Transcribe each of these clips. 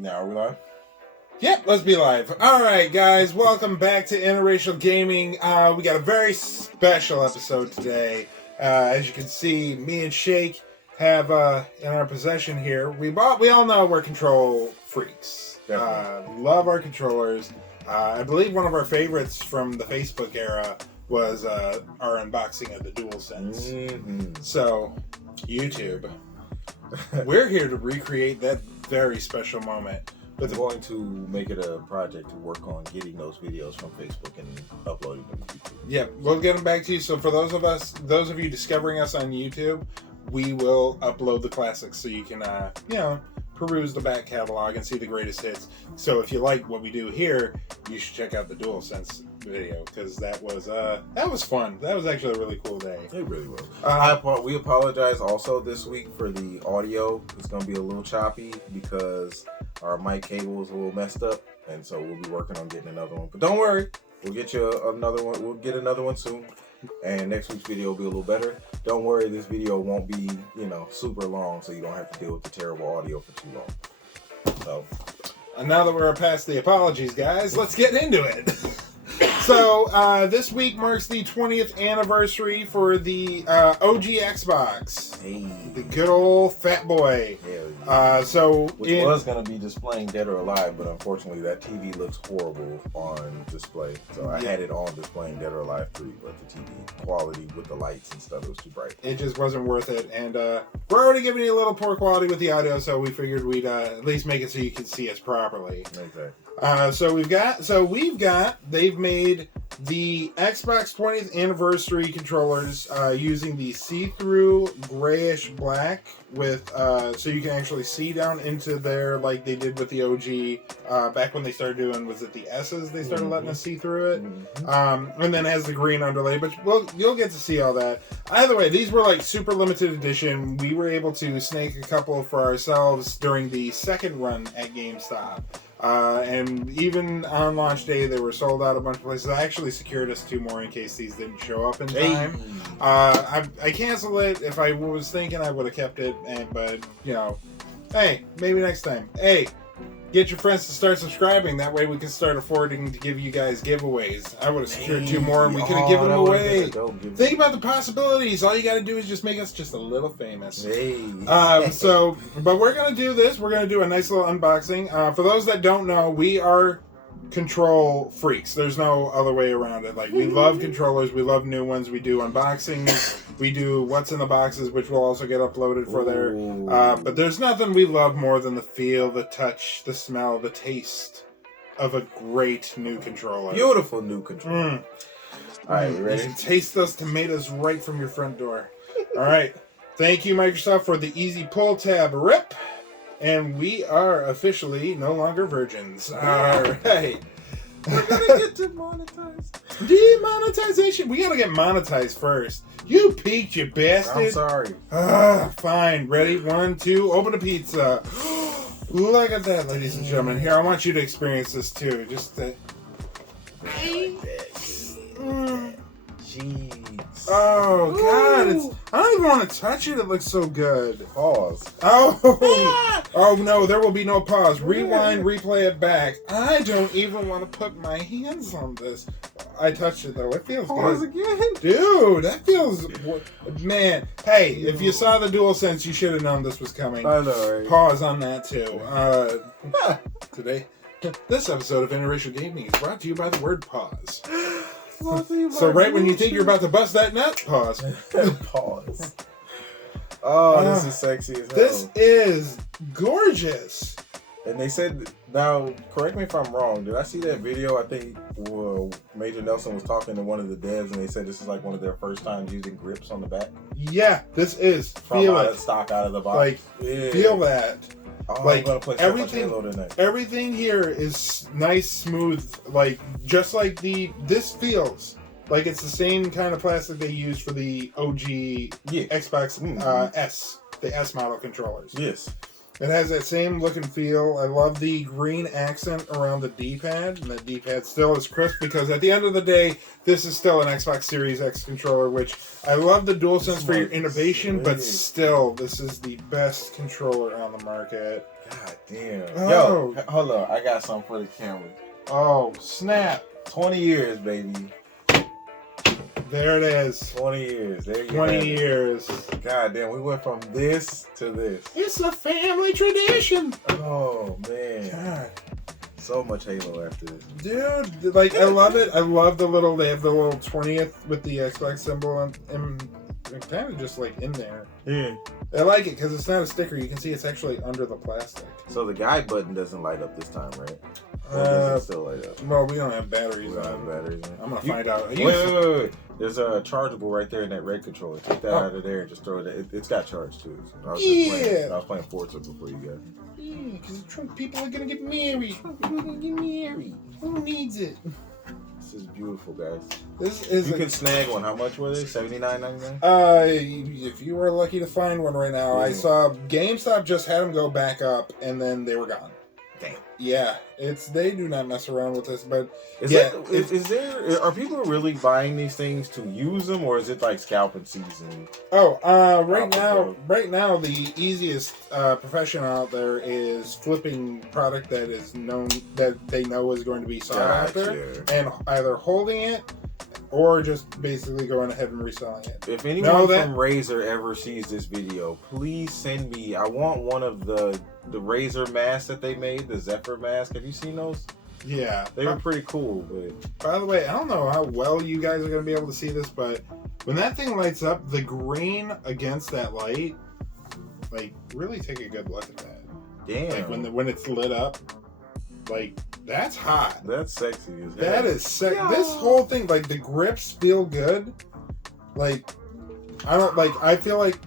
Now are we live? Yep, let's be live. All right, guys, welcome back to Interracial Gaming. We got a very special episode today. As you can see, me and Shake have in our possession here. We all know we're control freaks. Love our controllers. I believe one of our favorites from the Facebook era was our unboxing of the DualSense. Mm-hmm. So, YouTube, we're here to recreate that very special moment. We're going to make it a project to work on getting those videos from Facebook and uploading them to YouTube. Yeah, we'll get them back to you. So for those of you discovering us on YouTube, we will upload the classics so you can, peruse the back catalog and see the greatest hits. So if you like what we do here, you should check out the DualSense video because that was fun. That was actually a really cool day. It really was. We apologize also this week for the audio. It's going to be a little choppy because our mic cable is a little messed up, and so we'll be working on getting another one. But don't worry, we'll get you another one. We'll get another one soon, and next week's video will be a little better. Don't worry, this video won't be, super long, so you don't have to deal with the terrible audio for too long. So, and now that we're past the apologies, guys, let's get into it. So, this week marks the 20th anniversary for the OG Xbox. Hey. The good old fat boy. Yeah. Which was going to be displaying Dead or Alive, but unfortunately that TV looks horrible on display. So I had it on displaying Dead or Alive 3, but the TV quality with the lights and stuff, it was too bright. It just wasn't worth it. And we're already giving you a little poor quality with the audio, so we figured we'd at least make it so you can see us properly. Exactly. They've made the Xbox 20th anniversary controllers using the see-through grayish black with so you can actually see down into there like they did with the OG back when they started doing, was it the S's they started letting us see through it? Mm-hmm. And then has the green underlay, but you'll get to see all that. Either way, these were like super limited edition. We were able to snake a couple for ourselves during the second run at GameStop. And even on launch day, they were sold out a bunch of places. I actually secured us 2 more in case these didn't show up in time. I canceled it. If I was thinking, I would have kept it. But hey, maybe next time. Hey, get your friends to start subscribing. That way we can start affording to give you guys giveaways. I would have secured 2 more and we could have given them away. Think about the possibilities. All you got to do is just make us just a little famous. But we're going to do this. We're going to do a nice little unboxing. For those that don't know, we are control freaks. There's no other way around it. Like, we love controllers. We love new ones. We do unboxings. We do what's in the boxes, which will also get uploaded for there. But there's nothing we love more than the feel, the touch, the smell, the taste of a great new controller. Beautiful new controller. All right, you ready? You can taste those tomatoes right from your front door. All right. Thank you, Microsoft, for the easy pull tab rip. And we are officially no longer virgins. All right. We're going to get demonetized. Demonetization. We got to get monetized first. You peaked, you bastard. I'm sorry. Fine. Ready? 1, 2. Open a pizza. Look at that, ladies and gentlemen. Here, I want you to experience this too. Just Jeez. Oh, God. I don't even want to touch it. It looks so good. Pause. Oh, no. There will be no pause. Rewind, replay it back. I don't even want to put my hands on this. I touched it, though. It feels pause good. Again? Dude, that feels... Man. Hey, if you saw the DualSense, you should have known this was coming. I know, right? Pause on that, too. Today, this episode of Interracial Gaming is brought to you by the word pause. So right when you think you're about to bust that nut, pause. Pause. Oh, this is sexy as hell. This is gorgeous. And they said, now, correct me if I'm wrong, did I see that video? I think Major Nelson was talking to one of the devs, and they said this is like one of their first times using grips on the back. Yeah, this is. Feel it. Stock out of the box. Feel that. Oh, like, I'm play everything here is nice, smooth, just like this feels like it's the same kind of plastic they use for the OG Xbox S, the S model controllers. Yes. It has that same look and feel. I love the green accent around the D-pad, and the D-pad still is crisp because at the end of the day, this is still an Xbox Series X controller, which I love the DualSense for your innovation, but still, this is the best controller on the market. God damn. Oh. Yo, hold on. I got something for the camera. Oh, snap. 20 years, baby. There it is. 20 years. There you 20 have it. years. God damn, we went from this to this. It's a family tradition. Oh, man. God. So much Halo after this. Dude, like, I love it. I love they have the little 20th with the Xbox symbol and kind of just like in there. Yeah. I like it because it's not a sticker. You can see it's actually under the plastic. So the guide button doesn't light up this time, right? Or does it still light up? Well, we don't have batteries We don't on. have batteries in. I'm gonna find out. Wait. There's a chargeable right there in that red controller. Take that out of there and just throw it. It's got charge too. So I was playing Forza before you got. Yeah, because Trump people are gonna get married. Who needs it? This is beautiful, guys. This is. You can snag one. How much were they? $79.99. If you were lucky to find one right now, I saw GameStop just had them go back up, and then they were gone. Damn. Yeah, they do not mess around with this, but are people really buying these things to use them, or is it like scalping season? Right now the easiest profession out there is flipping product that is known that they know is going to be sought after, and either holding it or just basically going ahead and reselling it. If anyone from Razer ever sees this video, please send me. I want one of the Razer masks that they made, the Zephyr mask. Have you seen those? Yeah. They were pretty cool. But by the way, I don't know how well you guys are going to be able to see this, but when that thing lights up, the green against that light, like, really take a good look at that. Damn. Like, when it's lit up, like, that's hot. That's sexy as hell. That is sexy. Yeah. This whole thing, like, the grips feel good. Like, I feel like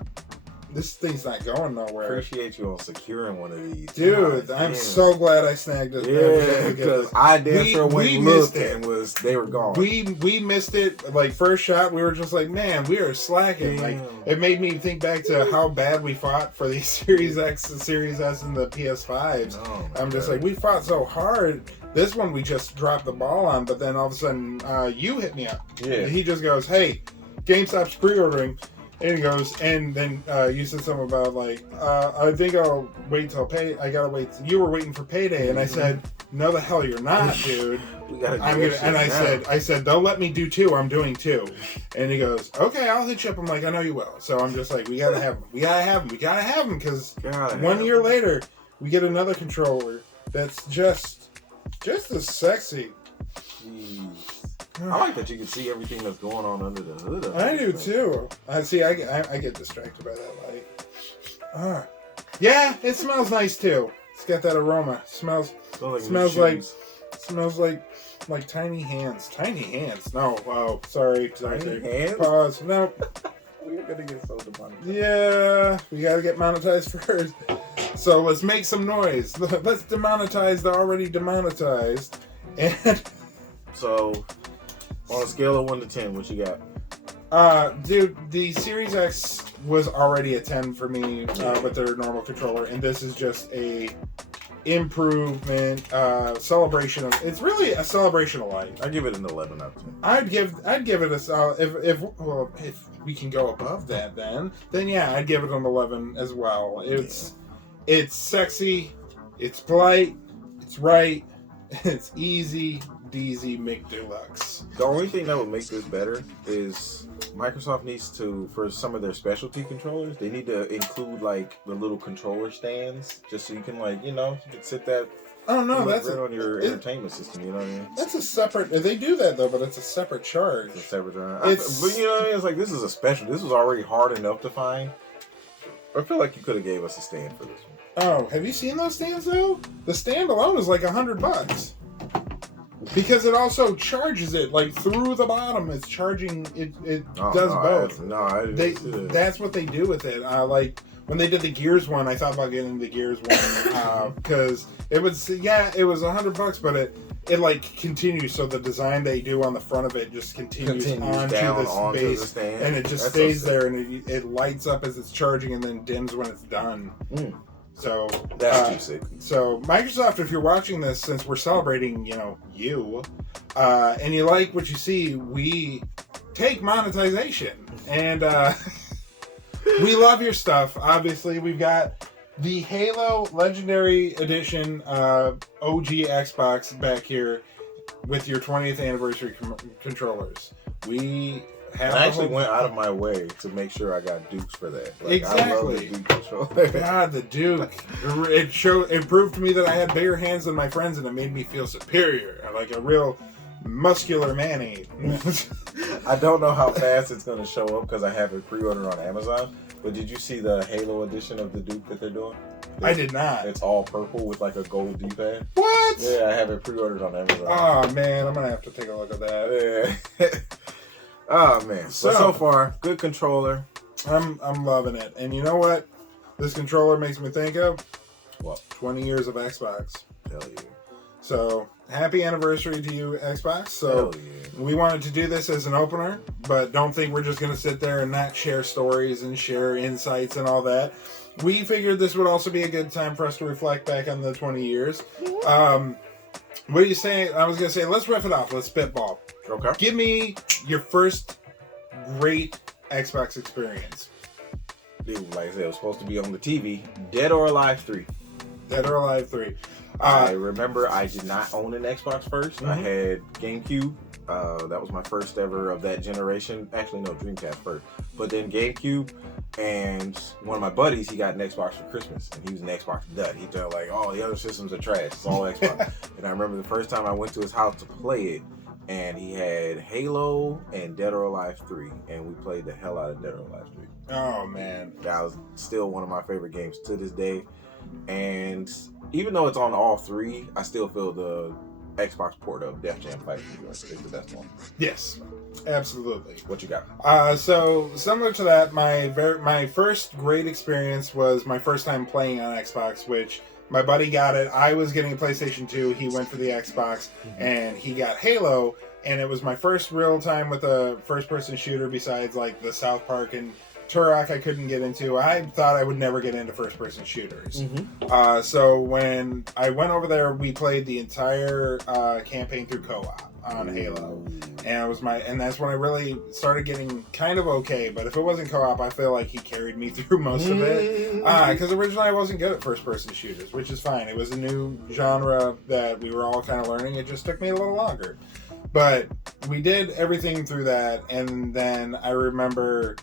this thing's not going nowhere. Appreciate you on securing one of these. Dude, I'm so glad I snagged it. Yeah, because I looked and they were gone. We missed it. Like, first shot, we were just like, man, we are slacking. Damn. Like, it made me think back to how bad we fought for the Series X, the Series S, and the PS5s. Oh, I'm just like, we fought so hard. This one we just dropped the ball on, but then all of a sudden, you hit me up. Yeah. He just goes, hey, GameStop's pre-ordering. And he goes, and then you said something about, like, I think I'll wait till I gotta wait. You were waiting for payday, and I said, no, the hell you're not, dude. I said, don't let me do 2. I'm doing 2. And he goes, okay, I'll hit you up. I'm like, I know you will. So I'm just like, we gotta have them. We gotta have them because 1 year later, we get another controller that's just as sexy. Jeez. I like that you can see everything that's going on under the hood. I do too. I get distracted by that light. Yeah, it smells nice too. It's got that aroma. Smells like tiny hands. Tiny hands. No. Oh, sorry. Tiny hands. Pause. No. We're gonna get so demonetized. Yeah, we gotta get monetized first. So let's make some noise. Let's demonetize the already demonetized. And so. On a scale of 1 to 10, what you got? Dude, the Series X was already a 10 for me with their normal controller, and this is just a improvement, celebration of. It's really a celebration of life. I give it an 11 out of 10. I'd give it a if we can go above that, then yeah, I'd give it an 11 as well. It's sexy, it's polite, it's right, it's easy. Deezy McDeluxe. The only thing that would make this better is Microsoft needs to, for some of their specialty controllers, they need to include like the little controller stands, just so you can you can sit that. Oh no, that's right on your entertainment system. You know what I mean? That's a separate. They do that though, but it's a separate charge. It's a separate charge. But you know what I mean? It's like this is a special. This was already hard enough to find. I feel like you could have gave us a stand for this one. Oh, have you seen those stands though? The stand alone is like $100. Because it also charges it like through the bottom. It's charging. It does both. I didn't see that. That's what they do with it. Like when they did the Gears one, I thought about getting the Gears one because it was $100, but it like continues. So the design they do on the front of it just continues onto this base, and it just stays there, and it lights up as it's charging, and then dims when it's done. So that's too sick. So Microsoft, if you're watching this, since we're celebrating, you, and you like what you see, we take monetization, and we love your stuff. Obviously, we've got The Halo Legendary Edition OG Xbox back here with your 20th anniversary controllers. We have. I actually went out of my way to make sure I got Dukes for that. Like, exactly. I love the Duke controller. God, the Duke. It proved to me that I had bigger hands than my friends, and it made me feel superior, like a real muscular man-ape. I don't know how fast it's going to show up because I have it pre-ordered on Amazon. But did you see the Halo edition of the Duke that they're doing? I did not. It's all purple with like a gold D-pad. What? Yeah, I have it pre-ordered on Amazon. Oh man, I'm gonna have to take a look at that. Yeah. Oh man. So far, good controller. I'm loving it. And you know what? This controller makes me think of? What? 20 years of Xbox. Hell yeah. So happy anniversary to you, Xbox. So Hell yeah. we wanted to do this as an opener, but don't think we're just going to sit there and not share stories and share insights and all that. We figured this would also be a good time for us to reflect back on the 20 years. What do you say? I was going to say, let's riff it off. Let's spitball. Okay. Give me your first great Xbox experience. Dude, like I said, it was supposed to be on the TV. Dead or Alive 3. Dead or Alive 3. I remember I did not own an Xbox first. Mm-hmm. I had GameCube. That was my first ever of that generation. Actually, no, Dreamcast first. But then GameCube, and one of my buddies, he got an Xbox for Christmas, and he was an Xbox nut. He told like, all the other systems are trash. It's all Xbox. And I remember the first time I went to his house to play it, and he had Halo and Dead or Alive 3, and we played the hell out of Dead or Alive 3. Oh, man. That was still one of my favorite games to this day. And even though it's on all three, I still feel the Xbox port of Def Jam Fight is the best one. Yes, absolutely. What you got? So similar to that, my first great experience was my first time playing on Xbox, which my buddy got it. I was getting a PlayStation 2. He went for the Xbox, and he got Halo. And it was my first real time with a first-person shooter besides like the South Park and Turok I couldn't get into. I thought I would never get into first-person shooters. So when I went over there, we played the entire campaign through co-op on Halo, and that's when I really started getting kind of okay. But if it wasn't co-op, I feel like he carried me through most of it. Because originally I wasn't good at first-person shooters, which is fine. It was a new genre that we were all kind of learning. It just took me a little longer. But we did everything through that, and then I remember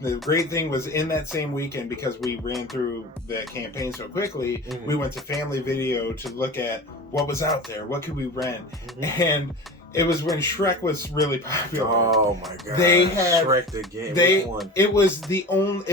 the great thing was in that same weekend, because we ran through the campaign so quickly, we went to Family Video to look at what was out there, what could we rent, and it was when Shrek was really popular. Oh my god! They had Shrek the game. It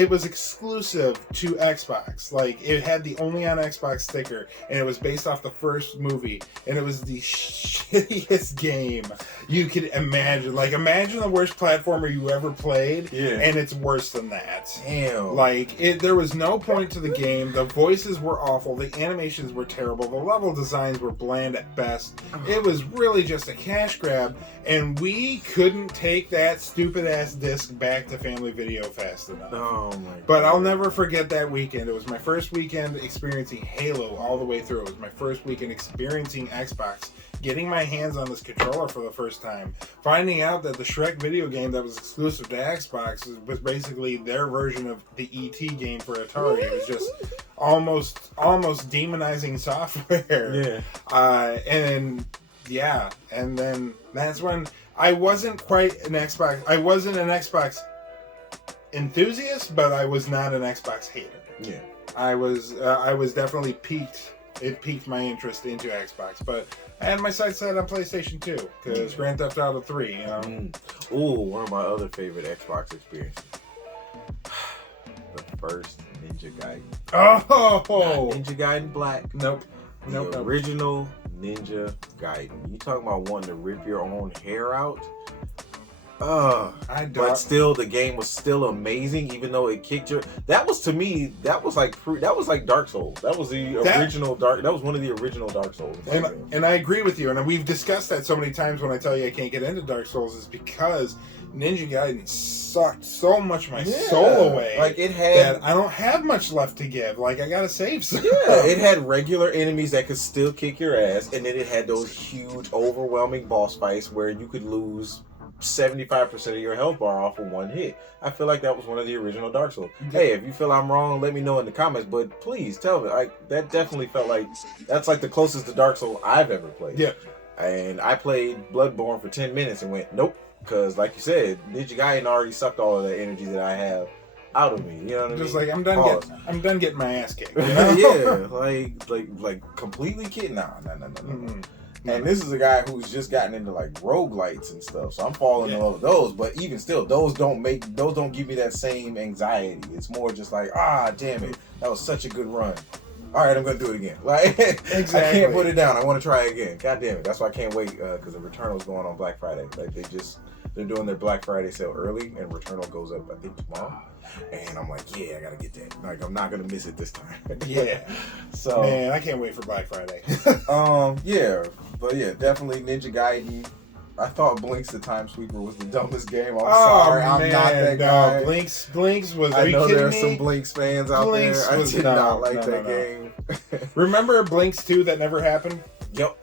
was exclusive to Xbox. Like, it had the only on Xbox sticker, and it was based off the first movie, and it was the shittiest game you could imagine. Like, imagine the worst platformer you ever played, and it's worse than that. Damn. Like, there was no point to the game. The voices were awful. The animations were terrible. The level designs were bland at best. It was really just a cash grab, and we couldn't take that stupid ass disc back to Family Video fast enough. Oh my god. But I'll never forget that weekend. It was my first weekend experiencing Halo all the way through. It was my first weekend experiencing Xbox, getting my hands on this controller for the first time, finding out that the Shrek video game that was exclusive to Xbox was basically their version of the E.T. game for Atari. It was just almost demonizing software. And then that's when I wasn't quite an Xbox. I wasn't an Xbox enthusiast, but I was not an Xbox hater. Yeah. I was definitely piqued. It piqued my interest into Xbox, but I had my sights set on PlayStation 2 because Grand Theft Auto 3. You know. Ooh, one of my other favorite Xbox experiences. The first Ninja Gaiden. Oh, not Ninja Gaiden Black. Nope. The original Ninja Gaiden. You talking about wanting to rip your own hair out? But still, the game was still amazing, even though it kicked your. That was, to me, that was like Dark Souls. That was the original Dark. That was one of the original Dark Souls. And I agree with you. And we've discussed that so many times. When I tell you I can't get into Dark Souls, is because Ninja Gaiden sucked so much my soul away. Like, it had. That I don't have much left to give. Like, I gotta save some. Yeah, it had regular enemies that could still kick your ass, and then it had those huge, overwhelming boss fights where you could lose 75% of your health bar off of one hit. I feel like that was one of the original Dark Souls. Hey, if you feel I'm wrong, let me know in the comments, but please tell me. That definitely felt like that's like the closest to Dark Souls I've ever played. Yeah. And I played Bloodborne for 10 minutes and went, nope. Because, like you said, Ninja Gaiden already sucked all of the energy that I have out of me. You know what I mean? Just like I'm done getting my ass kicked. You know? Yeah, like completely kidding. No. And this is a guy who's just gotten into like roguelites and stuff, so I'm falling in love with those. But even still, those don't give me that same anxiety. It's more just like, damn it, that was such a good run. All right, I'm gonna do it again. Like, exactly. I can't put it down. I want to try again. God damn it, that's why I can't wait because the Returnal's going on Black Friday. Like they're doing their Black Friday sale early, and Returnal goes up I think tomorrow. And I'm like, yeah, I gotta get that. Like, I'm not gonna miss it this time. Yeah. So man, I can't wait for Black Friday. Yeah, but yeah, definitely Ninja Gaiden. I thought Blinks the Time Sweeper was the dumbest game. I'm sorry, I'm not that guy. Blinks was. I know there are me? some Blinks fans out Blinks there. I did not like that game. Remember Blinks 2 that never happened? Yep.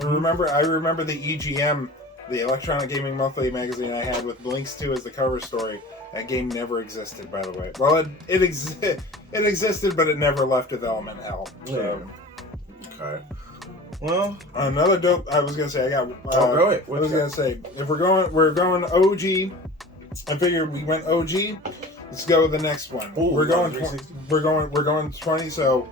I remember the EGM, the Electronic Gaming Monthly magazine I had with Blinks 2 as the cover story. That game never existed, by the way. Well, it existed, but it never left development hell. So. Yeah. Okay. Well, another dope. I was gonna say I got. Go ahead. I was gonna say if we're going OG. I figured we went OG. Let's go with the next one. Ooh, we're going 20. So,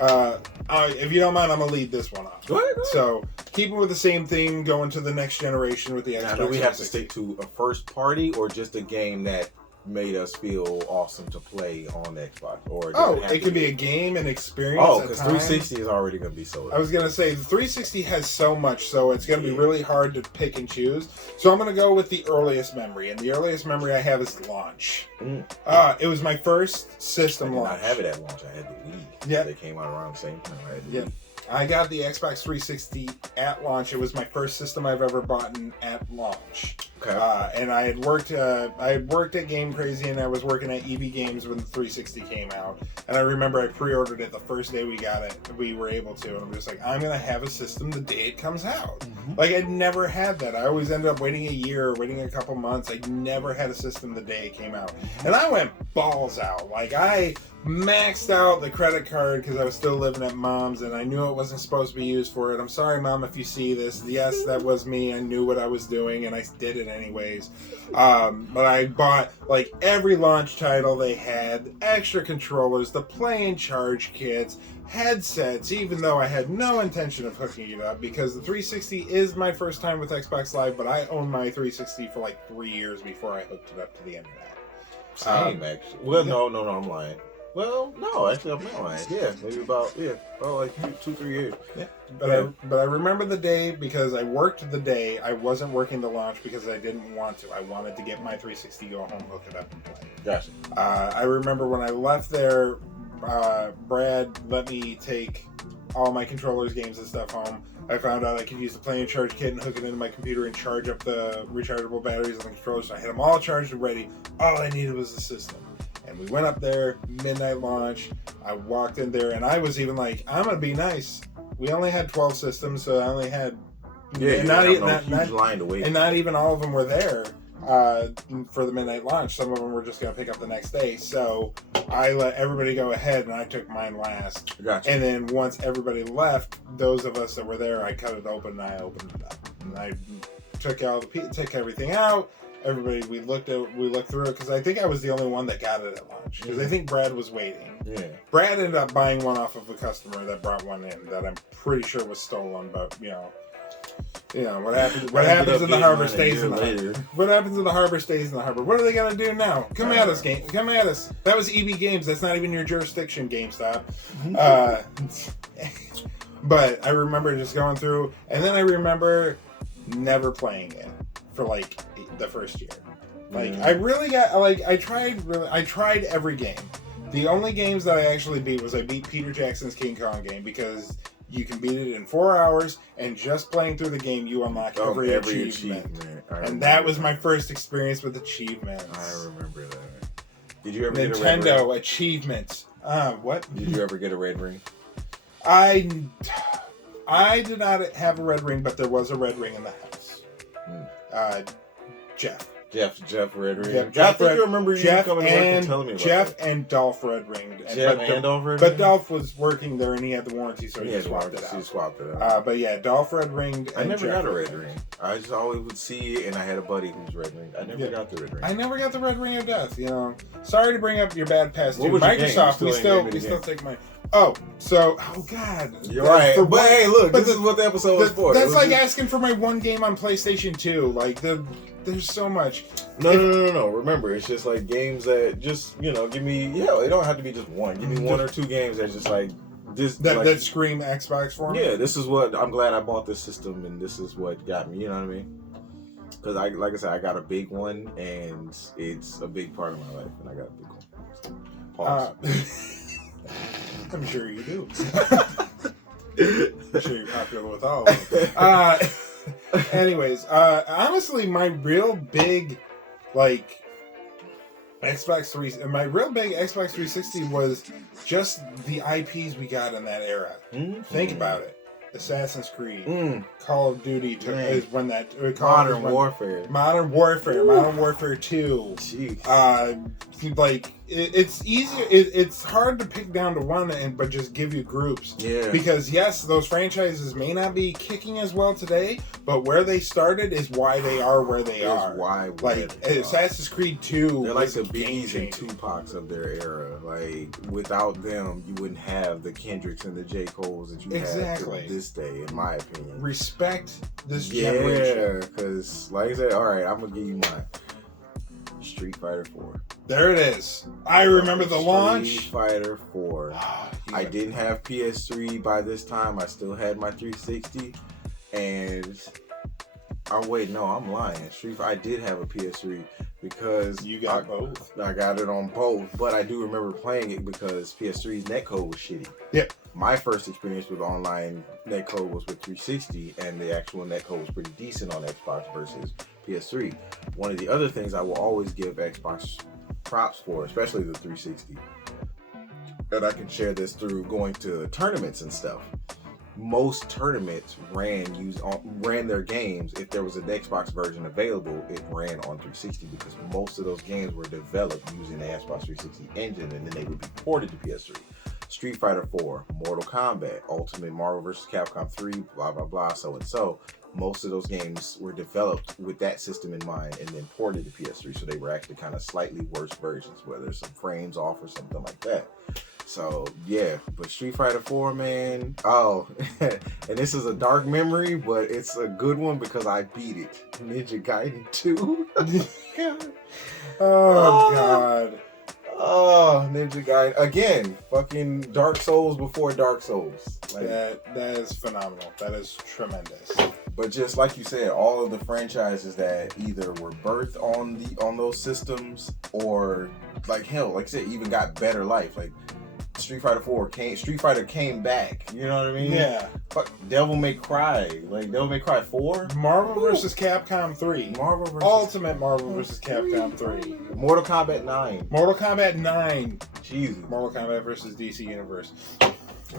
if you don't mind, I'm gonna lead this one off. Go ahead. So, keeping with the same theme, going to the next generation with the Xbox. Now, do we have to stick to a first party or just a game that made us feel awesome to play on Xbox? Or it could be a game, an experience. Oh, because 360 is already going to be sold. I was going to say the 360 has so much, so it's going to be really hard to pick and choose. So I'm going to go with the earliest memory, and the earliest memory I have is launch. It was my first system launch. I have it at launch. I had the Wii. Yeah, they came out around the same time. I had the Wii. I got the Xbox 360 at launch. It was my first system I've ever bought at launch. Okay. And I had worked at Game Crazy, and I was working at EB Games when the 360 came out. And I remember I pre-ordered it the first day we got it. We were able to, and I'm just like, I'm gonna have a system the day it comes out. Like, I'd never had that. I always ended up waiting a year, waiting a couple months. I never had a system the day it came out, and I went balls out. Like, I maxed out the credit card because I was still living at Mom's, and I knew it wasn't supposed to be used for it. I'm sorry, Mom, if you see this. Yes, that was me. I knew what I was doing, and I did it anyways. But I bought like every launch title they had, extra controllers, the play and charge kits, headsets, even though I had no intention of hooking it up because the 360 is my first time with Xbox Live, but I owned my 360 for like 3 years before I hooked it up to the internet. Same, actually. Well, no, I'm lying. Well, no, actually, I'm not lying. Yeah, maybe about like 2-3 years. Yeah, but I remember the day because I worked the day. I wasn't working the launch because I didn't want to. I wanted to get my 360, go home, hook it up, and play. Gotcha. I remember when I left there, Brad let me take all my controllers, games, and stuff home. I found out I could use the play and charge kit and hook it into my computer and charge up the rechargeable batteries on the controllers. So I had them all charged and ready. All I needed was the system. And we went up there, midnight launch. I walked in there, and I was even like, I'm going to be nice. We only had 12 systems, so I only had... Yeah, not line to wait. And not even all of them were there for the midnight launch. Some of them were just going to pick up the next day. So I let everybody go ahead, and I took mine last. Gotcha. And then once everybody left, those of us that were there, I cut it open, and I opened it up. And I took everything out. Everybody, we looked through it because I think I was the only one that got it at launch because I think Brad was waiting. Yeah. Brad ended up buying one off of a customer that brought one in that I'm pretty sure was stolen, but you know what happens. What happens in the harbor stays in the harbor. What happens in the harbor stays in the harbor. What are they gonna do now? Come at us, game. Come at us. That was EB Games. That's not even your jurisdiction, GameStop. But I remember just going through, and then I remember never playing it for like the first year. Like I really got I tried every game. The only games that I actually beat was I beat Peter Jackson's King Kong game because you can beat it in 4 hours and just playing through the game you unlock every achievement. And that was my first experience with achievements. I remember that. Did you ever get a red ring? Nintendo achievements. What? Did you ever get a red ring? I did not have a red ring, but there was a red ring in the house. Jeff Red Ring. Jeff I think Red- you remember you Jeff coming to work and telling me about Jeff that. and Dolph Red Ring. Dolph Red But Ring? Dolph was working there and he had the warranty, so he Yeah, swapped it he out. swapped it out. But yeah, Dolph Red Ring. I never got a Red Ring. I just always would see it, and I had a buddy who's Red Ring. I never got the Red Ring. I never got the Red Ring of Death. You know, sorry to bring up your bad past. What Too. was your game? Microsoft, You we still take my. Oh God. You're right. But hey, look, this is what the episode was for. That's like asking for my one game on PlayStation 2. Like there's so much. No. Remember, it's just like games that just give me. Yeah, it don't have to be just one. Give me one or two games that just like this. That scream Xbox for me. Yeah, this is what I'm glad I bought this system, and this is what got me. You know what I mean? Because like I said, I got a big one, and it's a big part of my life, and I got a big one. So, pause. I'm sure you do. I'm sure you're popular with all of them. Anyways, honestly, my real big, Xbox 360 was just the IPs we got in that era. Mm-hmm. Think about it. Assassin's Creed, Call of Duty is when that Modern Warfare, Modern Warfare 2. Jeez. It's easier. It's hard to pick down to one, but just give you groups. Yeah. Because yes, those franchises may not be kicking as well today, but where they started is why they are where they are. Why? Assassin's Creed 2. They're like the Biggies and Tupacs of their era. Like without them, you wouldn't have the Kendricks and the J. Coles that you have to this day, in my opinion. Respect this generation. Yeah, because like I said, all right, I'm gonna give you mine. Street Fighter 4. There it is. I remember the launch. Street Fighter 4. I didn't have PS3 by this time. I still had my 360. And I'm lying. I did have a PS3 because you got both. I got it on both, but I do remember playing it because PS3's netcode was shitty. Yep. My first experience with online netcode was with 360, and the actual netcode was pretty decent on Xbox versus PS3. One of the other things I will always give Xbox props for, especially the 360, and I can share this through going to tournaments and stuff. Most tournaments ran their games. If there was an Xbox version available, it ran on 360 because most of those games were developed using the Xbox 360 engine, and then they would be ported to PS3. Street Fighter 4, Mortal Kombat, Ultimate Marvel vs. Capcom 3, blah blah blah, so and so. Most of those games were developed with that system in mind and then ported to PS3, so they were actually kind of slightly worse versions, whether some frames off or something like that. So yeah, but Street Fighter 4, man. Oh, and this is a dark memory, but it's a good one because I beat it. Ninja Gaiden 2. Oh God. Oh, Ninja Gaiden again. Fucking Dark Souls before Dark Souls. That is phenomenal. That is tremendous. But just like you said, all of the franchises that either were birthed on those systems or like I said, even got better life. Like Street Fighter came back. You know what I mean? Yeah. Fuck, Devil May Cry. Like Devil May Cry 4. Marvel vs. Capcom 3. Ultimate Marvel vs. Capcom 3. Mortal Kombat 9. Mortal Kombat 9. Jesus. Mortal Kombat vs. DC Universe.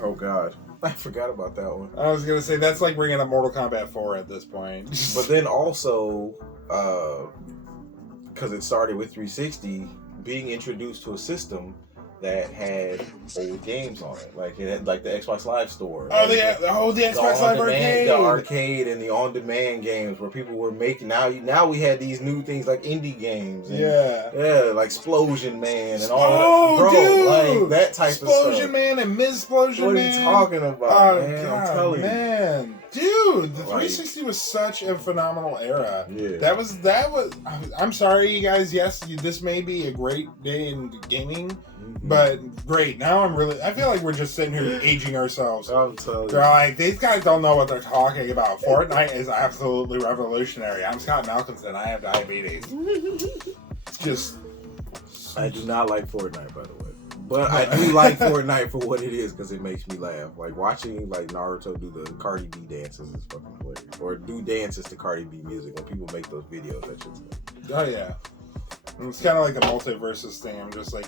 Oh God. I forgot about that one. I was gonna say that's like bringing up Mortal Kombat 4 at this point. But then also, because it started with 360, being introduced to a system that had old games on it, like it had like the Xbox Live Store. Oh, the Xbox Live Arcade, the arcade, and the on-demand games where people were making. Now we had these new things like indie games. And, yeah, like Explosion Man and all that. Bro, dude, like that type of stuff. Explosion Man and Ms. Explosion Man. What are you talking about, man? God, I'm telling you. Dude, the 360 was such a phenomenal era. Yeah. That was. I'm sorry, you guys. Yes, this may be a great day in gaming, but great. Now I feel like we're just sitting here aging ourselves. I'm telling you. They're like, these guys don't know what they're talking about. Fortnite is absolutely revolutionary. I'm Scott Malcolmson. I have diabetes. Just. I do not like Fortnite, by the way. But I do like Fortnite for what it is because it makes me laugh. Like watching like Naruto do the Cardi B dances is fucking hilarious. Or do dances to Cardi B music when people make those videos. That shit's like, oh yeah. It's kind of like a multiverses thing. I'm just like,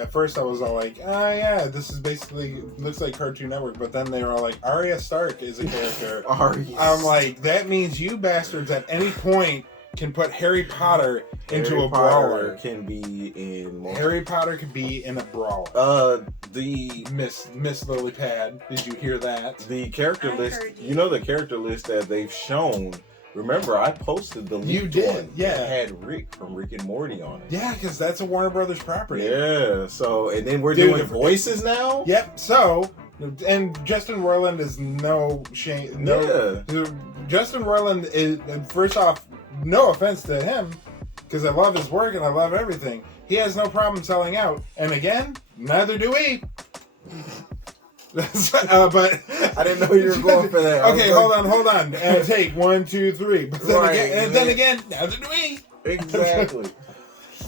at first I was all like, oh yeah, this is basically looks like Cartoon Network. But then they were all like, Arya Stark is a character. Arya. I'm like, that means you bastards at any point can put Harry Potter into Harry a Potter brawler. can be in Harry Potter could be in a brawl. The Miss Lily Pad, did you hear that? The character list, you know, the character list that they've shown. Remember, I posted the leaked one. Yeah. That had Rick from Rick and Morty on it. Yeah, because that's a Warner Brothers property. Yeah. So, and then we're doing voices now. Yep. So, and Justin Roiland is no shame. No, Justin Roiland is, first off, no offense to him, because I love his work and I love everything. He has no problem selling out. And again, neither do we. But I didn't know you were going for that. Okay, hold on. Take 1, 2, 3. But then again, neither do we. Exactly.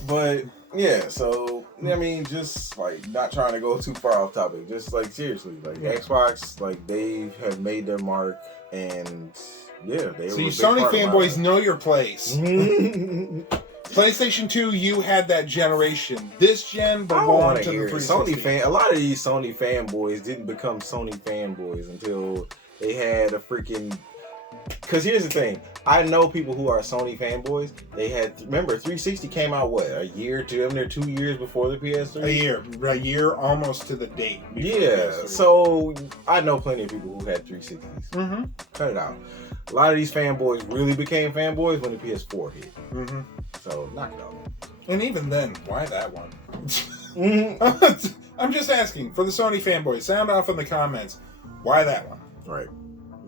But yeah, so I mean, just like not trying to go too far off topic. Just like seriously, like Xbox, like they have made their mark, and yeah, they. So you Sony fanboys know your place. PlayStation 2, you had that generation. This gen belonged to the 360. A lot of these Sony fanboys didn't become Sony fanboys until they had a freaking. Because here's the thing, I know people who are Sony fanboys. They had, remember, 360 came out what, a year to them? They're 2 years before the PS3. A year almost to the date. Yeah, so I know plenty of people who had 360s. Mm-hmm. Cut it out. A lot of these fanboys really became fanboys when the PS4 hit. Mm-hmm. So knock it off. And even then, why that one? Mm-hmm. I'm just asking for the Sony fanboys. Sound off in the comments. Why that one? Right.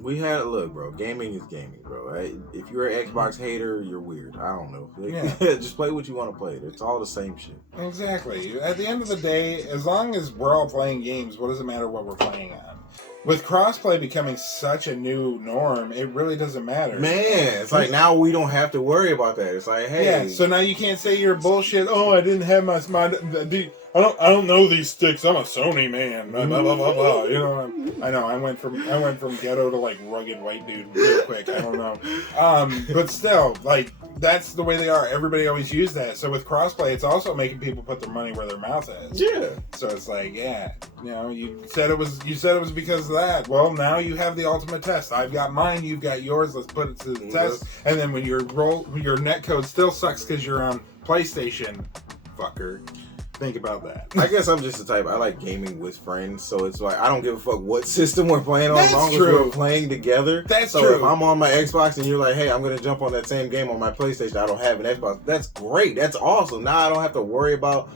We had look, bro. Gaming is gaming, bro. If you're an Xbox hater, you're weird. I don't know. Yeah. Just play what you want to play. It's all the same shit. Exactly. At the end of the day, as long as we're all playing games, what does it matter what we're playing on? With crossplay becoming such a new norm, it really doesn't matter. Man, it's like now we don't have to worry about that. It's like, hey. Yeah, so now you can't say you're bullshit. Oh, I didn't have my I don't know these sticks. I'm a Sony man. Blah, blah, blah, blah, blah. You know, I know. I went from ghetto to like rugged white dude real quick. I don't know. But still, like that's the way they are. Everybody always used that. So with crossplay, it's also making people put their money where their mouth is. Yeah. So it's like, yeah, you know, you said it was because of that. Well, now you have the ultimate test. I've got mine. You've got yours. Let's put it to the test. And then when your netcode still sucks because you're on PlayStation, fucker. Think about that. I guess I'm just the type, I like gaming with friends, so it's like I don't give a fuck what system we're playing on, That's as long as true. we're playing together. That's so true. If I'm on my Xbox and you're like, hey, I'm gonna jump on that same game on my PlayStation, I don't have an Xbox. That's great. That's awesome. Now I don't have to worry about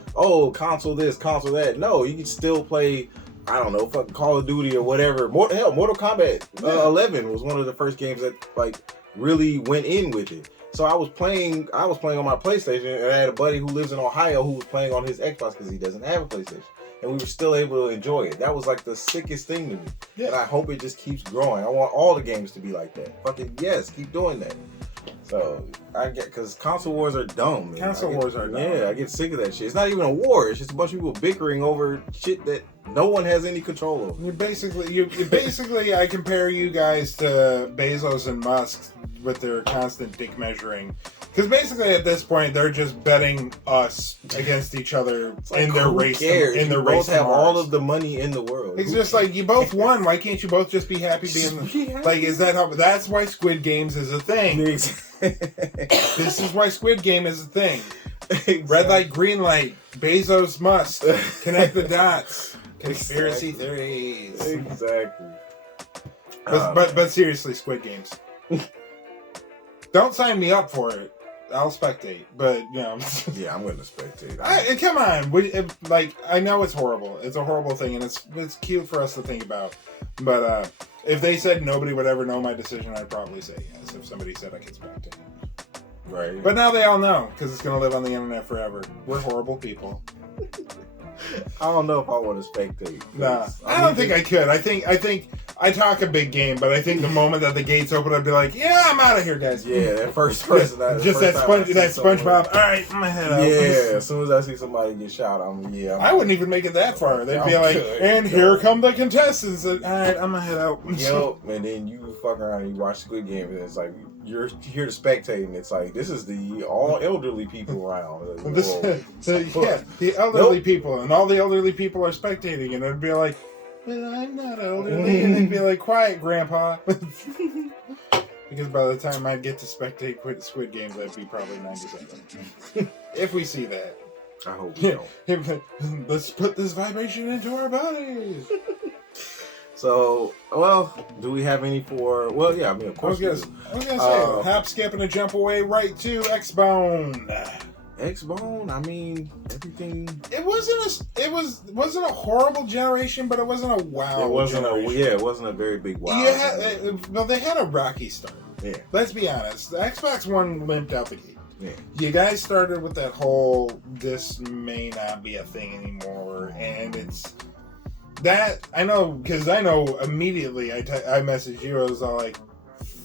console this, console that. No, you can still play. I don't know, fucking Call of Duty or whatever. Mortal Kombat 11 was one of the first games that like really went in with it. So I was playing on my PlayStation, and I had a buddy who lives in Ohio who was playing on his Xbox because he doesn't have a PlayStation. And we were still able to enjoy it. That was like the sickest thing to me. Yeah. And I hope it just keeps growing. I want all the games to be like that. Fucking yes, keep doing that. So I get, because console wars are dumb. Console wars are dumb. Yeah, I get sick of that shit. It's not even a war. It's just a bunch of people bickering over shit that no one has any control over. You basically, I compare you guys to Bezos and Musk with their constant dick measuring. Because basically at this point they're just betting us against each other in their race. In their race, both have all of the money in the world. It's just like you both won. Why can't you both just be happy being like? Is that how? That's why Squid Games is a thing. This is why Squid Game is a thing. Exactly. Red light, green light. Bezos must connect the dots. Conspiracy theories. Exactly. But seriously, Squid Games. Don't sign me up for it. I'll spectate, but you know. Yeah, I'm going to spectate. Come on, I know it's horrible. It's a horrible thing, and it's cute for us to think about. But if they said nobody would ever know my decision, I'd probably say yes. If somebody said I could spectate, right? But now they all know because it's going to live on the internet forever. We're horrible people. I don't know if I want to spectate. Nah, I don't think I could. I think I talk a big game, but I think the moment that the gates open, I'd be like, "Yeah, I'm out of here, guys." Yeah, that first person. Just that SpongeBob. All right, I'm gonna head out. Yeah, as soon as I see somebody get shot, I wouldn't even make it that far. They'd be like, "And here come the contestants." All right, I'm gonna head out. Yo, and then you fuck around and you watch Squid Game, and it's like you're here to spectate, and it's like this is the all elderly people around. The elderly people, and all the elderly people are spectating, and it'd be like, well, I'm not elderly, and they'd be like, quiet, Grandpa. Because by the time I get to spectate Squid Games, that'd be probably 97. If we see that. I hope we don't. Let's put this vibration into our bodies. So, well, do we have any for... Well, yeah, I mean, of course I was gonna say, hop, skip, and a jump away right to X-Bone. X-Bone, I mean, everything... It wasn't a horrible generation, but it wasn't a wow It wasn't generation. it wasn't a very big wow. Yeah, well, they had a rocky start. Yeah. Let's be honest. The Xbox One limped out the gate. Yeah. You guys started with that whole, this may not be a thing anymore, and it's... That, I know immediately I messaged you, I was all like,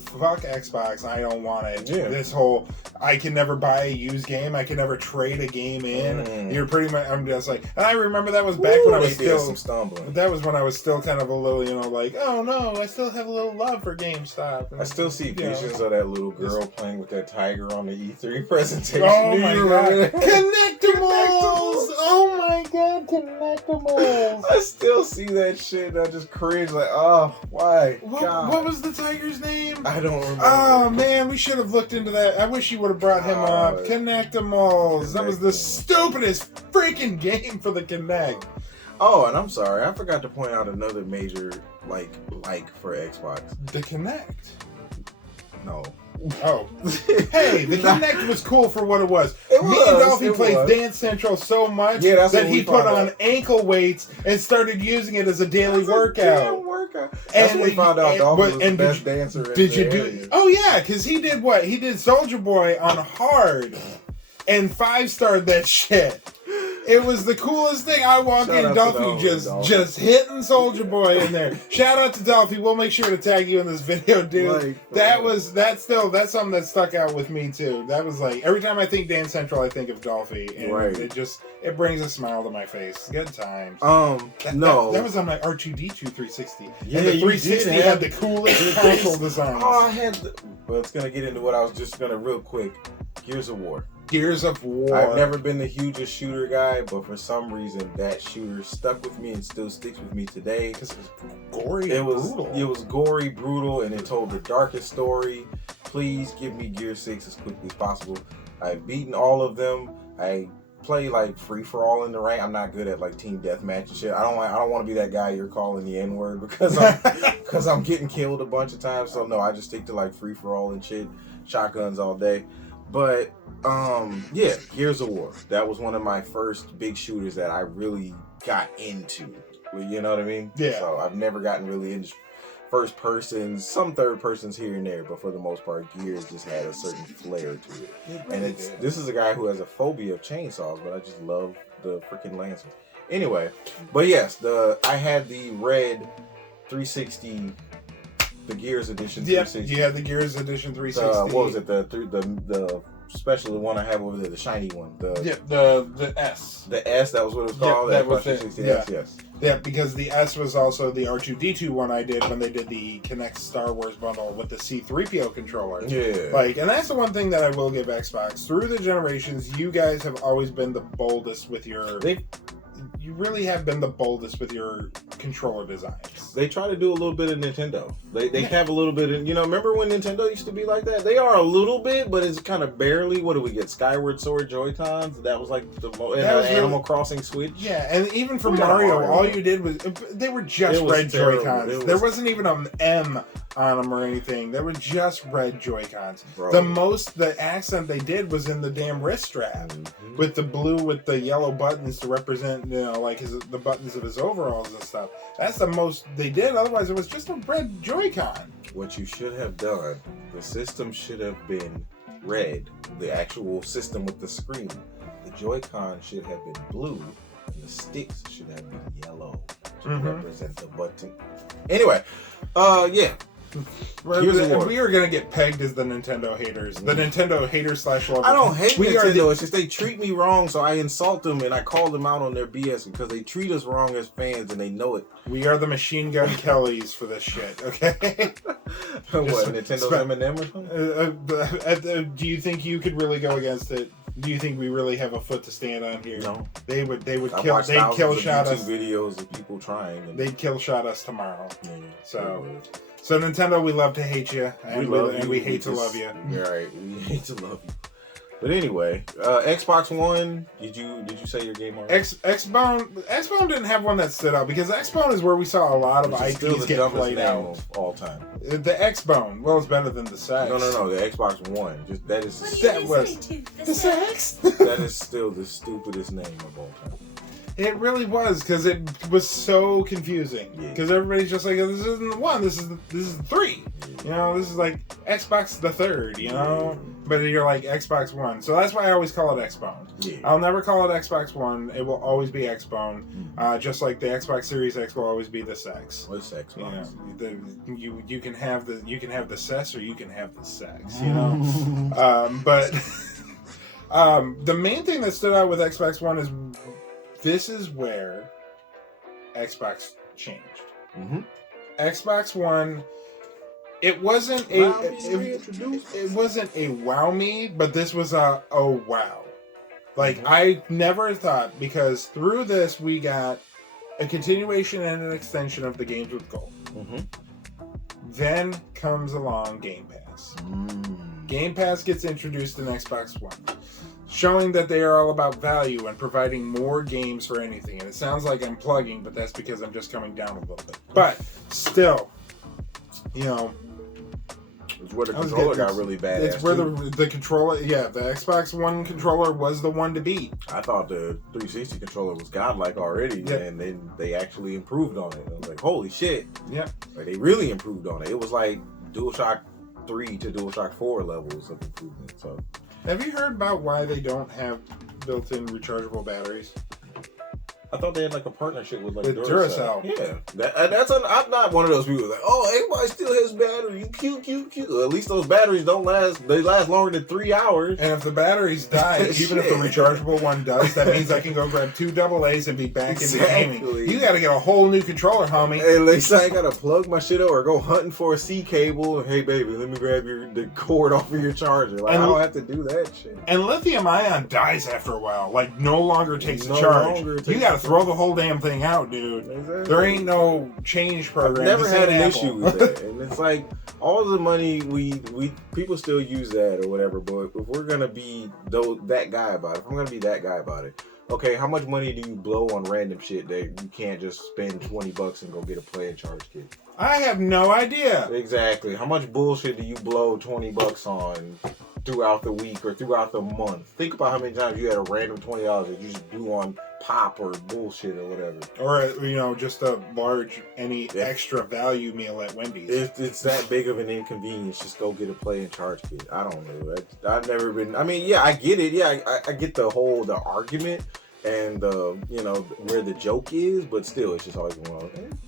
fuck Xbox, I don't want it. Yeah. This whole, I can never buy a used game, I can never trade a game in. You're pretty much, I'm just like, and I remember that was back when I was still, some stumbling. that was when I was still kind of a little, like, oh no, I still have a little love for GameStop. And, I still see visions of that little girl playing with that tiger on the E3 presentation. Oh my god. Connectimals! Oh my god, Connectimals! I still see that shit and I just cringe like, oh, why? What was the tiger's name? I don't remember. Oh man, we should have looked into that. I wish you would have brought him up. Connectimals. That was the stupidest freaking game for the Kinect. Oh, and I'm sorry, I forgot to point out another major like for Xbox. The Kinect. No. Oh. Hey, the Kinect was cool for what it was. Me and Dolphy plays Dance Central so much that he put on ankle weights and started using it as a daily workout. That's when we found out Dolphy was the best dancer. Did you do? Oh yeah, because he did what? He did Soldier Boy on hard, and 5-starred that shit. It was the coolest thing. I walk in, Dolphy just hitting Soldier Boy in there. Shout out to Dolphy. We'll make sure to tag you in this video, dude. That's something that stuck out with me too. That was like every time I think Dance Central, I think of Dolphy, and it brings a smile to my face. Good times. That was on my R2D2 360. Yeah, and the 360 had the coolest console design. Oh, well, it's gonna get into what I was just gonna real quick. Gears of War. Gears of War. I've never been the hugest shooter guy, but for some reason that shooter stuck with me and still sticks with me today. Because it was gory brutal. It was gory, brutal, and it told the darkest story. Please give me Gear 6 as quickly as possible. I've beaten all of them. I play like free for all in the rank. I'm not good at like team deathmatch and shit. I don't want to be that guy you're calling the N-word because I'm getting killed a bunch of times. So no, I just stick to like free for all and shit. Shotguns all day. But yeah, Gears of War. That was one of my first big shooters that I really got into. You know what I mean? Yeah. So I've never gotten really into first persons, some third persons here and there, but for the most part, Gears just had a certain flair to it. And this is a guy who has a phobia of chainsaws, but I just love the freaking Lancers. Anyway, but yes, I had the red 360. The Gears Edition 360. You had the Gears Edition 360. What was it? The special one I have over there, the shiny one. The S. The S, that was what it was called? That was it. Yes. Yeah, because the S was also the R2D2 one I did when they did the Kinect Star Wars bundle with the C-3PO controller. Yeah. And that's the one thing that I will give Xbox. Through the generations, you guys have always been the boldest with your... You really have been the boldest with your controller designs. They try to do a little bit of Nintendo. They have a little bit of, remember when Nintendo used to be like that? They are a little bit, but it's kind of barely. What do we get? Skyward Sword Joy-Cons? That was like Animal Crossing Switch. Yeah, and even for Mario, all you did was, they were just red Joy-Cons. There wasn't even an M on them or anything. They were just red Joy-Cons. The accent they did was in the damn wrist strap with the blue with the yellow buttons to represent, the buttons of his overalls and stuff. That's the most they did. Otherwise, it was just a red Joy-Con. What you should have done, the system should have been red, the actual system with the screen. The Joy-Con should have been blue, and the sticks should have been yellow to represent the button. Anyway, yeah. We are gonna get pegged as the Nintendo haters. The Nintendo haters / lovers. I don't hate Nintendo. It's just they treat me wrong, so I insult them and I call them out on their BS because they treat us wrong as fans and they know it. We are the Machine Gun Kellys for this shit. Okay. What, Nintendo's M&M or something? Do you think you could really go against it? Do you think we really have a foot to stand on here? No. They'd kill shot us. videos of people trying. They'd kill shot us tomorrow. Yeah, so. So Nintendo, we love to hate you, and we hate to love you. Right, we hate to love you. But anyway, Xbox One. Did you say your game already? Xbone didn't have one that stood out because Xbone is where we saw a lot of IPs get played out of all time. The Xbone, well, it's better than the Sex. No, the Xbox One. That is the Sex. That is still the stupidest name of all time. It really was because it was so confusing. Because everybody's just like, this isn't the one. This is the 3. You know, this is like Xbox the 3rd. You know, but you're like Xbox One. So that's why I always call it Xbone. Yeah. I'll never call it Xbox One. It will always be Xbone. Just like the Xbox Series X will always be the Sex. What's Sex? You can have the SES or you can have the Sex. You know, but the main thing that stood out with Xbox One is. This is where Xbox changed. Mm-hmm. Xbox One, it wasn't it wasn't a wow me, but this was a oh wow. Like I never thought, because through this we got a continuation and an extension of the games with gold. Mm-hmm. Then comes along Game Pass. Game Pass gets introduced in Xbox One, showing that they are all about value and providing more games for anything. And it sounds like I'm plugging, but that's because I'm just coming down a little bit. But still, you know, it's where the controller got really bad. It's where the controller, the Xbox One controller was the one to beat. I thought the 360 controller was godlike already, and then they actually improved on it. I was like, holy shit. Yeah. Like, they really improved on it. It was like DualShock 3 to DualShock 4 levels of improvement. So, have you heard about why they don't have built-in rechargeable batteries? I thought they had like a partnership with Duracell. Yeah, I'm not one of those people like, oh, everybody still has batteries. Cute. At least those batteries don't last. They last longer than 3 hours. And if the batteries die, even if the rechargeable one does, that means I can go grab 2 AA's and be back in the gaming. You got to get a whole new controller, homie. Hey, at least I ain't got to plug my shit up or go hunting for a C cable. Hey, baby, let me grab the cord off of your charger. Like, I don't have to do that shit. And lithium ion dies after a while. Like, no longer takes a charge. You got to throw the whole damn thing out, dude. Exactly. There ain't no change program. I've never had an issue with that. And it's like, all the money we people still use that or whatever, but if we're gonna be that guy about it, if I'm gonna be that guy about it, okay, how much money do you blow on random shit that you can't just spend $20 and go get a play and charge kit? I have no idea. Exactly. How much bullshit do you blow $20 on throughout the week or throughout the month? Think about how many times you had a random $20 that you just blew on pop or bullshit or whatever. Or, you know, just a large, extra value meal at Wendy's. If it's that big of an inconvenience, just go get a play and charge kit. I don't know. I've never been, I mean, yeah, I get it. Yeah, I get the argument and where the joke is, but still, it's just always going on.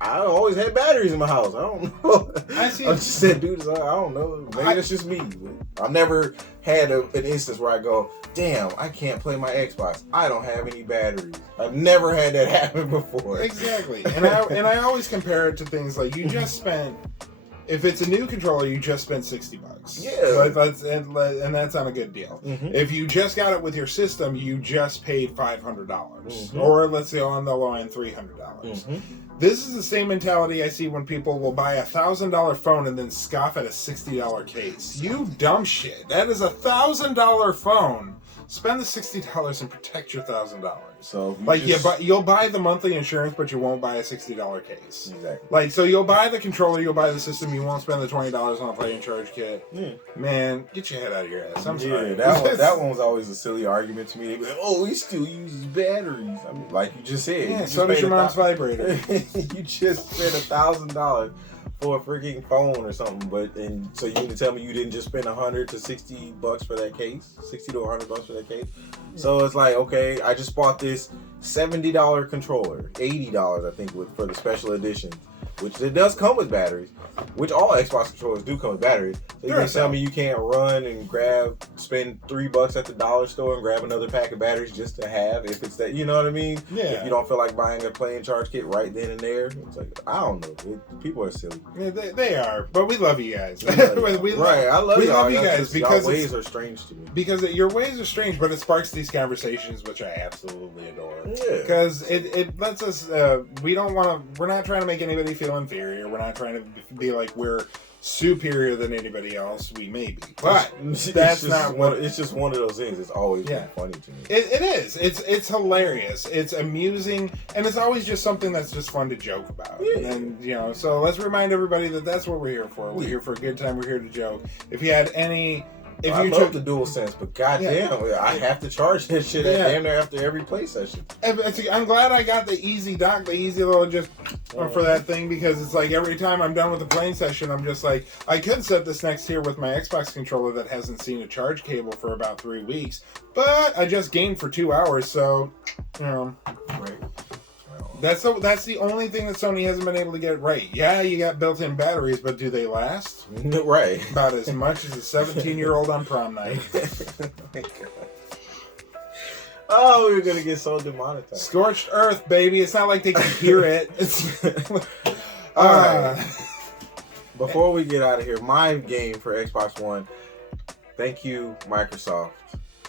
I always had batteries in my house. I don't know. I just said, dude, I don't know. Maybe it's just me. I've never had an instance where I go, damn, I can't play my Xbox. I don't have any batteries. I've never had that happen before. Exactly. And I always compare it to things like you just spent. If it's a new controller, you just spent $60. Yeah, and that's on a good deal. Mm-hmm. If you just got it with your system, you just paid $500, mm-hmm. or let's say on the low end $300. Mm-hmm. This is the same mentality I see when people will buy a $1,000 phone and then scoff at a $60 case. You dumb shit! That is a $1,000 phone. Spend the $60 and protect your $1,000. So you'll buy the monthly insurance, but you won't buy a $60 case. Exactly. Like, so you'll buy the controller, you'll buy the system, you won't spend the $20 on a play and charge kit. Yeah. Man, get your head out of your ass. I'm sorry. That one was always a silly argument to me. They'd be like, oh, he still uses batteries. I mean, like you just said. Yeah. So does your mom's vibrator. You just spent $1,000 for a freaking phone or something, so you mean to tell me you didn't just spend $100 to $60 for that case, $60 to $100 for that case? So it's like, okay, I just bought this $70 controller, $80 I think for the special edition, which it does come with batteries, which all Xbox controllers do come with batteries. So you're tell me you can't run and spend $3 at the dollar store and grab another pack of batteries just to have, if it's that, you know what I mean? Yeah. If you don't feel like buying a play and charge kit right then and there, it's like, I don't know. People are silly. Yeah, they are, but we love you guys. I love you guys because your ways are strange to me. Because your ways are strange, but it sparks these conversations, which I absolutely adore. Yeah. Because it lets us, we're not trying to make anybody feel inferior. We're not trying to be like we're superior than anybody else. We may be. But that's not what... It's just one of those things. It's always been funny to me. It is. It's hilarious. It's amusing. And it's always just something that's just fun to joke about. Yeah. And, so let's remind everybody that that's what we're here for. We're here for a good time. We're here to joke. If you had any... I love the DualSense, but goddamn, I have to charge that shit damn near after every play session. I'm glad I got the easy dock, the easy little just for that thing, because it's like every time I'm done with the playing session, I'm just like, I could set this next here with my Xbox controller that hasn't seen a charge cable for about 3 weeks, but I just gamed for 2 hours, so, Right. That's the only thing that Sony hasn't been able to get right. Yeah, you got built-in batteries, but do they last? Right. About as much as a 17-year-old on prom night. Oh, we're gonna get so demonetized. Scorched earth, baby. It's not like they can hear it. All right. Before we get out of here, my game for Xbox One. Thank you, Microsoft.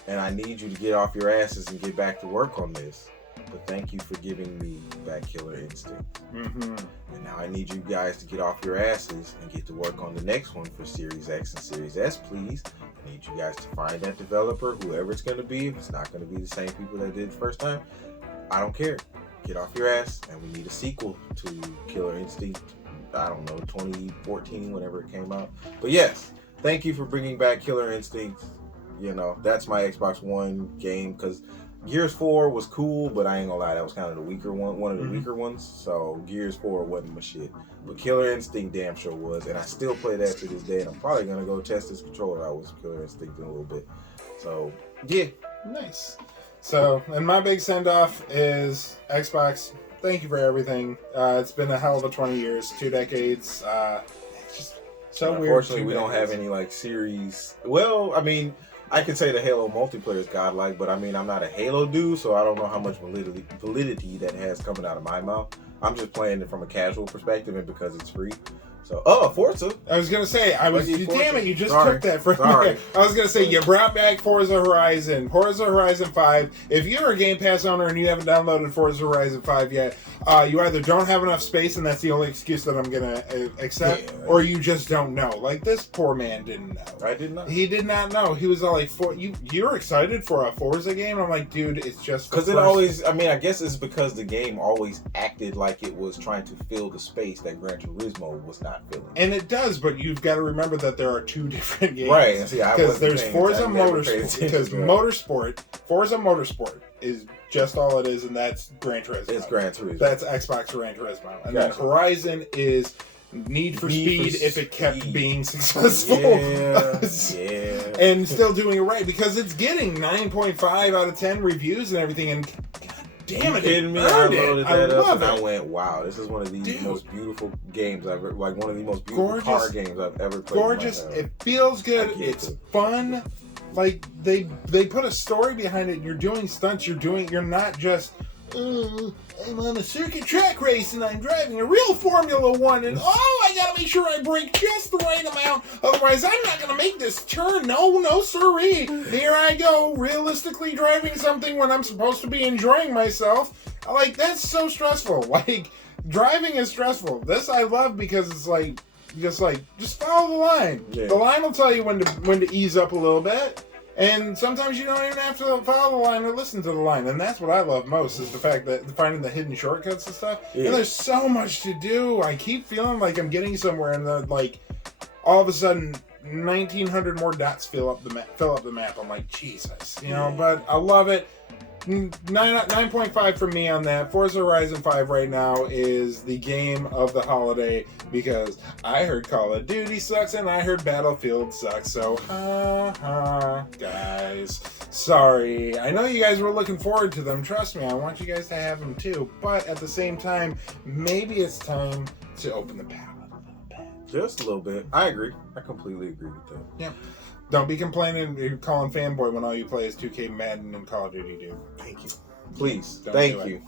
And I need you to get off your asses and get back to work on this. But thank you for giving me back Killer Instinct. Mm-hmm. And now I need you guys to get off your asses and get to work on the next one for Series X and Series S, please. I need you guys to find that developer, whoever it's going to be. If it's not going to be the same people that did it the first time, I don't care. Get off your ass, and we need a sequel to Killer Instinct. I don't know, 2014, whenever it came out. But yes, thank you for bringing back Killer Instinct. That's my Xbox One game, because Gears 4 was cool, but I ain't gonna lie, that was kind of the weaker one of the weaker ones. So Gears 4 wasn't my shit, but Killer Instinct damn sure was, and I still play that to this day. And I'm probably gonna go test this controller out with Killer Instinct in a little bit. So yeah, nice. So, and my big send off is Xbox. Thank you for everything. It's been a hell of a 20 years, 2 decades. It's just so weird. Unfortunately, we don't have any like series. Well, I mean, I can say the Halo multiplayer is godlike, but I mean, I'm not a Halo dude, so I don't know how much validity that has coming out of my mouth. I'm just playing it from a casual perspective and because it's free. So, Forza. I was going to say, damn it, you just took that from me. I was going to say, you brought back Forza Horizon 5. If you're a Game Pass owner and you haven't downloaded Forza Horizon 5 yet, you either don't have enough space, and that's the only excuse that I'm going to accept, or you just don't know. Like, this poor man didn't know. I did not. He did not know. He was all like, you're excited for a Forza game? I'm like, dude, it's just... Because it always... I mean, I guess it's because the game always acted like it was trying to fill the space that Gran Turismo was not filling. And it does, but you've got to remember that there are 2 different games. Right. Because there's Forza Motorsport. Because Forza Motorsport is just all it is, and that's Gran Turismo. It's Gran Turismo. That's Xbox Gran Turismo. And then Horizon is Need for Speed if it kept being successful. Yeah. And still doing it right, because it's getting 9.5 out of 10 reviews and everything, and damn it, kidding me? I loaded that up and it. I went, wow, this is one of the most beautiful games I've ever, like one of the most beautiful car games I've ever played. Gorgeous. It feels good. It's fun. Like they put a story behind it. You're doing stunts. You're not just I'm on a circuit track race and I'm driving a real Formula One and I gotta make sure I brake just the right amount, otherwise I'm not gonna make this turn. No siree. Here I go, realistically driving something when I'm supposed to be enjoying myself. Like, that's so stressful. Like, driving is stressful. This I love because it's like just follow the line. Yeah. The line will tell you when to ease up a little bit. And sometimes you don't even have to follow the line or listen to the line. And that's what I love most, is the fact that finding the hidden shortcuts and stuff. Yeah. And there's so much to do. I keep feeling like I'm getting somewhere, and then, like, all of a sudden 1,900 more dots fill up the map. I'm like, Jesus, but I love it. 9.5 for me on that. Forza Horizon 5 right now is the game of the holiday, because I heard Call of Duty sucks and I heard Battlefield sucks. So, guys. Sorry. I know you guys were looking forward to them. Trust me, I want you guys to have them too. But at the same time, maybe it's time to open the palette a little bit. Just a little bit. I agree. I completely agree with that. Yeah. Don't be complaining, you're calling fanboy when all you play is 2K, Madden, and Call of Duty, dude. Thank you. Please. Thank you.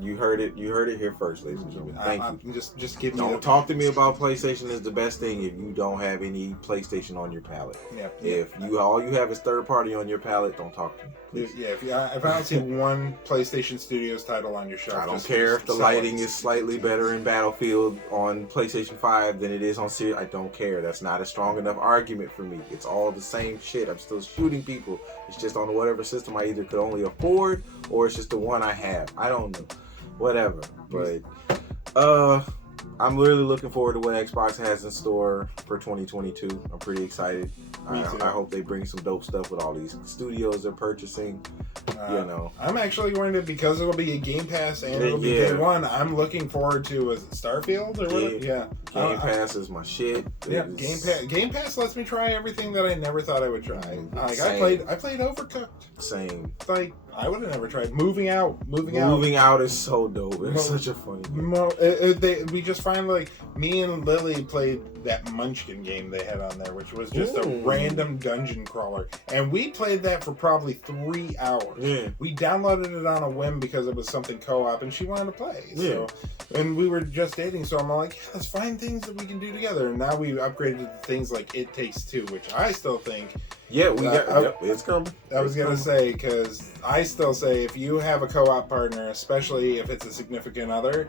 You heard it. You heard it here first, ladies and gentlemen. Thank you. Just give me. Don't talk to me about PlayStation is the best thing if you don't have any PlayStation on your palette. Yeah. If you all you have is third party on your palette, don't talk to me. Please. Yeah. If I don't see one PlayStation Studios title on your shelf, I don't care if the lighting is slightly better in Battlefield on PlayStation 5 than it is on Series. I don't care. That's not a strong enough argument for me. It's all the same shit. I'm still shooting people. It's just on whatever system I either could only afford or it's just the one I have. I don't know. Whatever. But I'm really looking forward to what Xbox has in store for 2022. I'm pretty excited. I hope they bring some dope stuff with all these studios they're purchasing. I'm actually going to, because it'll be a Game Pass and it'll be day one. I'm looking forward to Starfield or whatever. Yeah, Game Pass is my shit. Yeah, Game Pass lets me try everything that I never thought I would try. Like I played Overcooked. Same. Like I would have never tried Moving Out. Moving Out is so dope. It's such a funny game. We just find like me and Lily played that Munchkin game they had on there, which was just a random dungeon crawler, and we played that for probably 3 hours. Yeah. We downloaded it on a whim because it was something co-op, and she wanted to play. So, and we were just dating, so I'm like, yeah, let's find things that we can do together. And now we upgraded to things like It Takes Two, which I still think. Yeah, it's coming. I was going to say, because I still say if you have a co-op partner, especially if it's a significant other,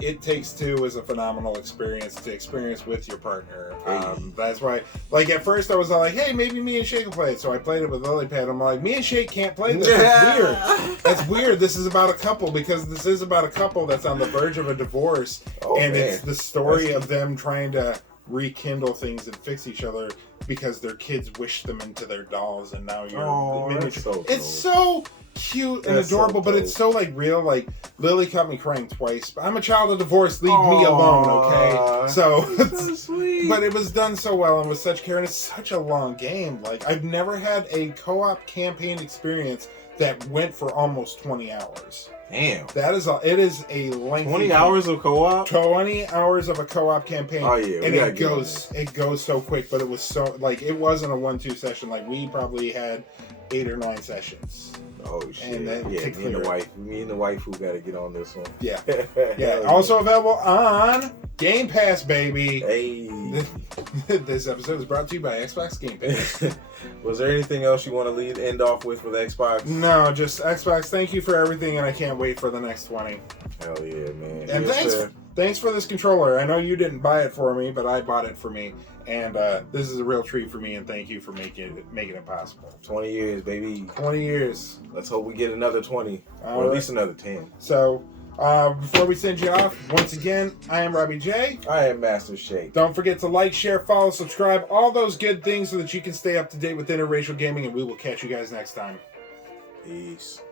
It Takes Two is a phenomenal experience to experience with your partner. That's why, like, at first I was all like, hey, maybe me and Shake will play it. So I played it with Lilypad. I'm like, me and Shake can't play this. That's weird. That's weird. This is about a couple, because this is about a couple that's on the verge of a divorce. It's the story of them trying to rekindle things and fix each other because their kids wish them into their dolls, and now you're it's so cute and adorable, but it's so like real. Like Lily caught me crying twice. I'm a child of divorce, leave me alone, okay? So sweet. But it was done so well and with such care, and it's such a long game. Like I've never had a co-op campaign experience that went for almost 20 hours. Damn. It is a lengthy 20 hours of co-op? 20 hours of a co-op campaign. Oh yeah. And it goes so quick, but it was so like it wasn't a 1-2 session. Like we probably had 8 or 9 sessions. Oh shit. And then me and the wife who gotta get on this one. Yeah. Yeah. Also available on Game Pass, baby. Hey. This episode is brought to you by Xbox Game Pass. Was there anything else you want to end off with Xbox? No, just Xbox. Thank you for everything, and I can't wait for the next 20. Hell yeah, man. And thanks for this controller. I know you didn't buy it for me, but I bought it for me. And this is a real treat for me, and thank you for making it possible. 20 years, baby. 20 years. Let's hope we get another 20. Or at least another 10. So, before we send you off, once again, I am Robbie J. I am Master Shake. Don't forget to like, share, follow, subscribe, all those good things so that you can stay up to date with Interracial Gaming, and we will catch you guys next time. Peace.